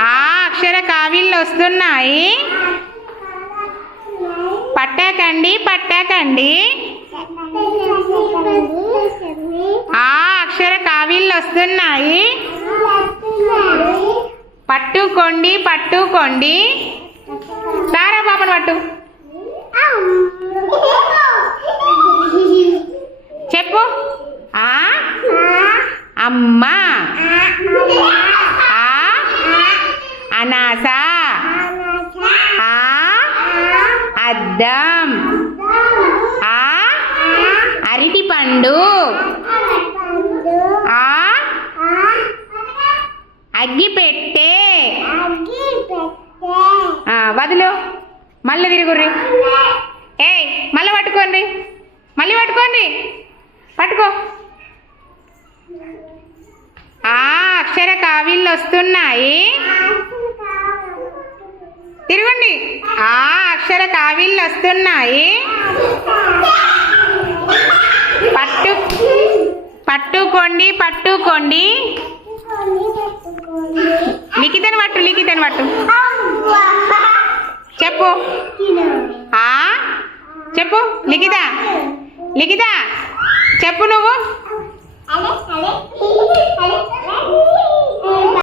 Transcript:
ఆ అక్షర కావిళ్ళు వస్తున్నాయి. పట్టాకండి పట్టాకండి. ఆ అక్షర కావిళ్ళు వస్తున్నాయి. పట్టుకోండి పట్టుకోండి. తారా పాపను పట్టు. చెప్పు. ఆ అమ్మ. ఆ అనాస. ఆ అద్దం. ఆ అరటి పండు. ఆ అగ్గిపెట్టె. వదులు. మళ్ళీ తిరుగుర్రి. ఏయ్ మళ్ళీ పట్టుకోండి. మళ్ళీ పట్టుకోండి. పట్టుకో. ఆ అక్షర కావిళ్ళు వస్తున్నాయి. తిరగండి. ఆ అక్షర కావిళ్ళు వస్తున్నాయి. పట్టుకోండి పట్టుకోండి. లిఖితని పట్టు. లిఖితని పట్టు. చెప్పు. ఆ చెప్పు. లిఖిత. లిఖిత చెప్పు నువ్వు.